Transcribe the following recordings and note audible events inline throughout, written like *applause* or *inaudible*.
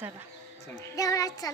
चला. देवळात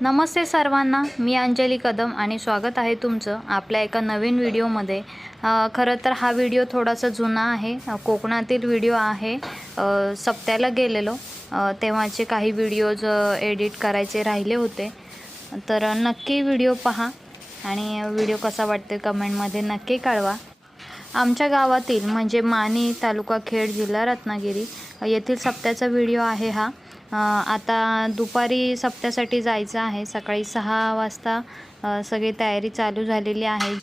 नमस्ते सर्वांना मी अंजली कदम आणि स्वागत आहे तुमचं आपल्या एका नवीन व्हिडिओमध्ये. खरं तर हा व्हिडिओ थोडासा जुना आहे. कोकणातील व्हिडिओ आहे. सप्त्याला गेलेलो. तेव्हाचे काही व्हिडिओज एडिट करायचे राहिले होते. तर नक्की व्हिडिओ पहा आणि व्हिडिओ कसा वाटते कमेंटमध्ये नक्की कळवा. आमच्या गावातील म्हणजे माने तालुका खेड जिल्हा रत्नागिरी येथील सप्त्याचा व्हिडिओ आहे हा. आता दुपारी सप्त्यासाठी जायचं आहे. सकाळी सहा वाजता सगळी तयारी चालू झालेली आहे.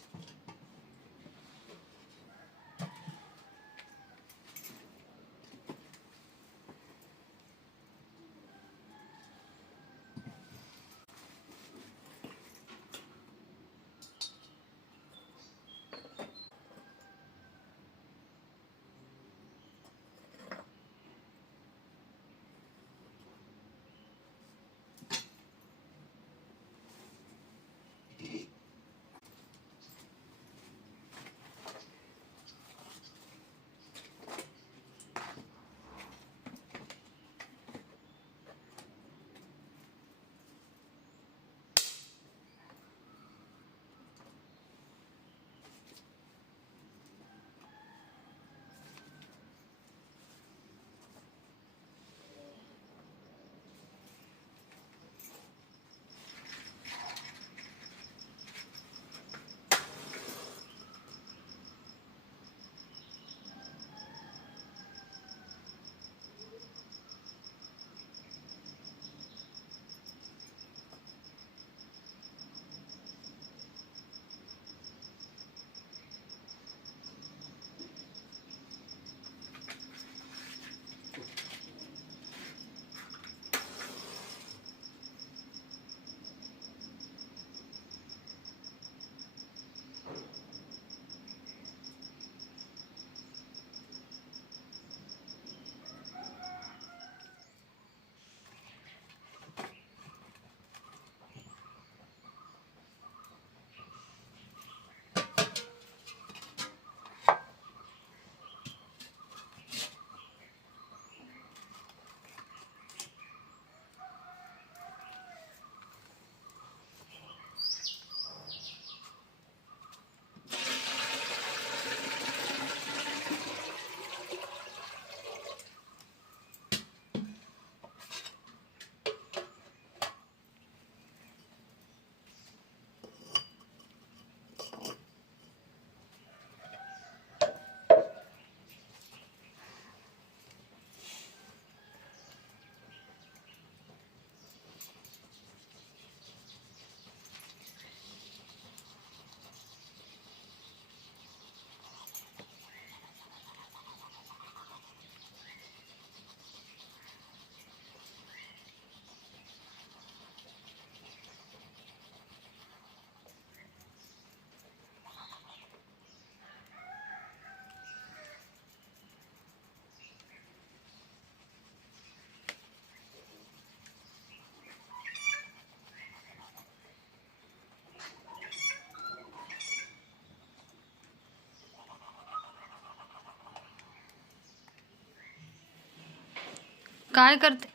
काय करते?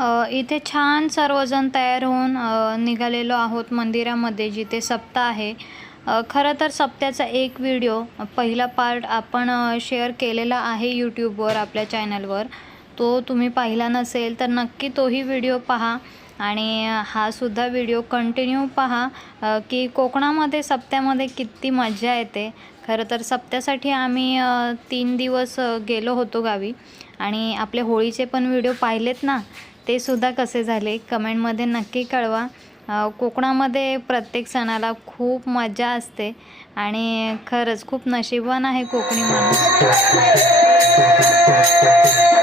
हो? इथे छान सर्वजण तयार होऊन निघालेलो आहोत मंदिरामध्ये जिथे सप्ताह आहे. खरं तर सप्त्याचा एक व्हिडिओ पहिला पार्ट आपण शेअर केलेला आहे यूट्यूबवर आपल्या चॅनलवर तो तुम्ही पाहिला नसेल तर नक्की तोही व्हिडिओ पहा आणि हा सुद्धा व्हिडिओ कंटिन्यू पहा की कोकणामध्ये सप्त्यामध्ये किती मजा येते. खरं तर सप्त्यासाठी आम्ही तीन दिवस गेलो होतो गावी आणि आपले होळीचे पण व्हिडिओ पाहिलेत ना ते सुद्धा कसे झाले कमेंटमध्ये नक्की कळवा. कोकणामध्ये प्रत्येक सणाला खूप मजा असते आणि खरंच खूप नशीबवान आहे कोकणी माणूस. *laughs*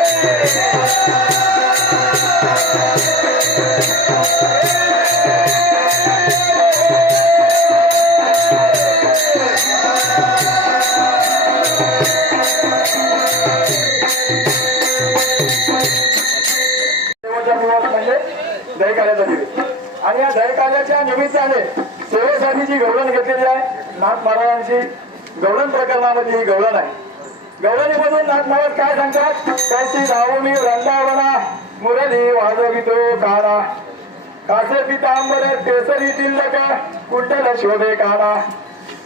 आणि या दहीकाल्याच्या निमित्ताने सेवेसाठी जी गवळण घेतलेली आहे नाथ महाराजांची गवळण प्रकरणामध्ये ही गवळण आहे. गवळणीमधून नाथ महाराज काय सांगतात? त्याची नाव मी वृंदावना मुरली वाजवितो काना कासे पितांबर केसरी तिल्लक कुंडल शोभे काना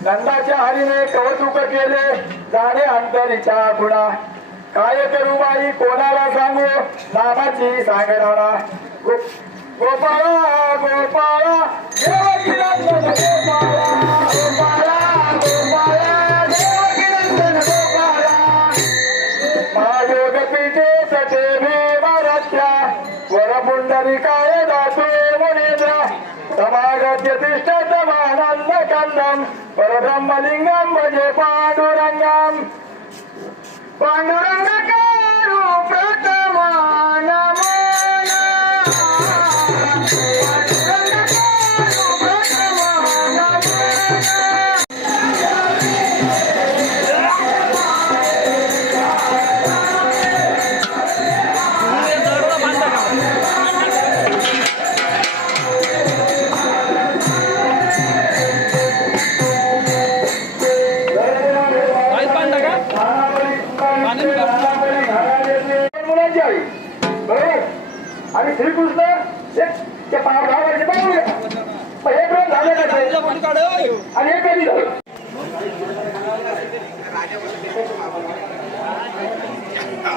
नंदाच्या हरीने कौतुक केले जाणे अंतरीच्या गुणा काय करू बाई कोणाला सांगू? नामाची सांगणारा गो- गोपाळा गोपाळा गोपाळा. वरपुंडरिकाय दातो मुनींद्र समागत्य तिष्ठतमानंद कन्दं परब्रह्मलिङ्गं भजे पाण्डुरङ्गम् पाण्डुरङ्गकारो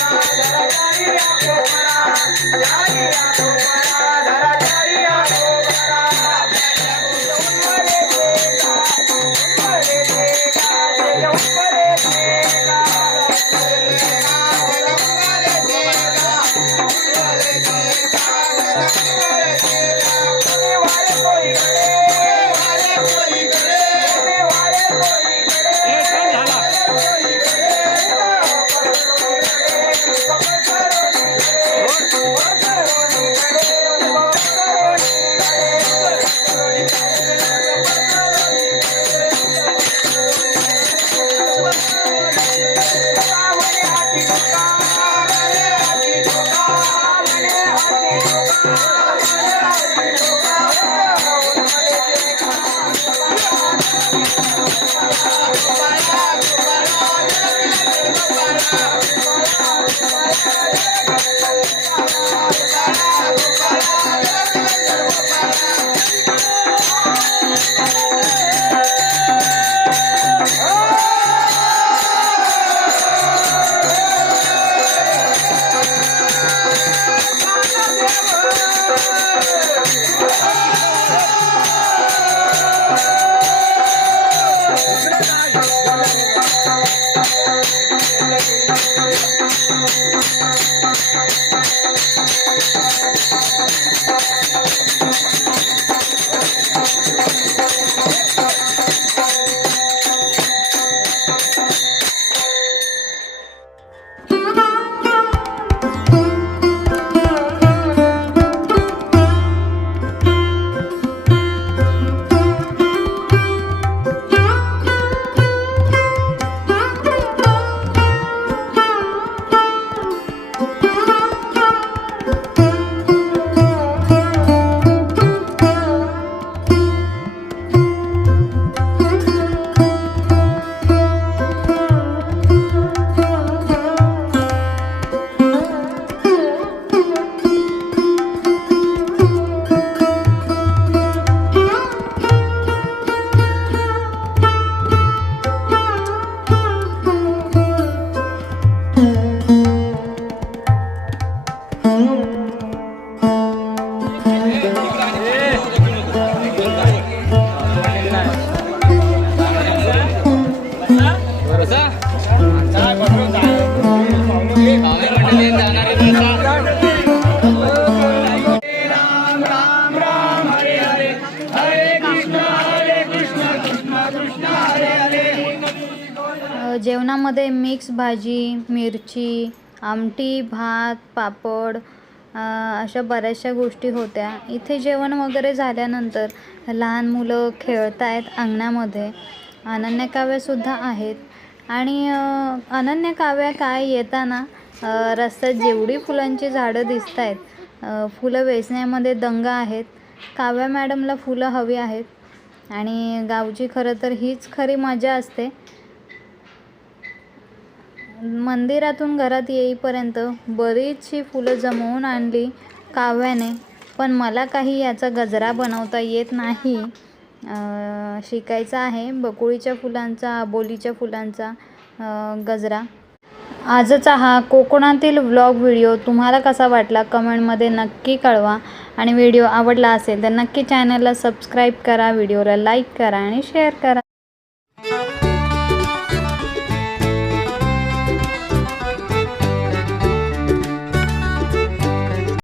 हे जेवणामध्ये मिक्स भाजी मिरची आमटी भात पापड अशा बऱ्याचशा गोष्टी होत्या. इथे जेवण वगैरे झाल्यानंतर लहान मुलं खेळत आहेत अंगणामध्ये अनन्यकाव्यासुद्धा आहेत. आणि अ, काव्या काय येताना रस्त्यात जेवढी फुलांची झाडं दिसत आहेत फुलं वेचण्यामध्ये दंग आहेत. काव्या मॅडमला फुलं हवी आहेत. आणि गावची खरं तर हीच खरी मजा असते. मंदिरातून घरात येईपर्यंत बरीचशी फुलं जमवून आणली काव्याने. पण मला काही याचा गजरा बनवता येत नाही. शिकायचा आहे बकुळीच्या फुलांचा आबोलीच्या फुलांचा गजरा. आजचा हा कोकणातील व्लॉग व्हिडिओ तुम्हाला कसा वाटला कमेंटमध्ये नक्की कळवा. आणि व्हिडिओ आवडला असेल तर नक्की चॅनलला सबस्क्राईब करा व्हिडिओला लाईक करा आणि शेअर करा.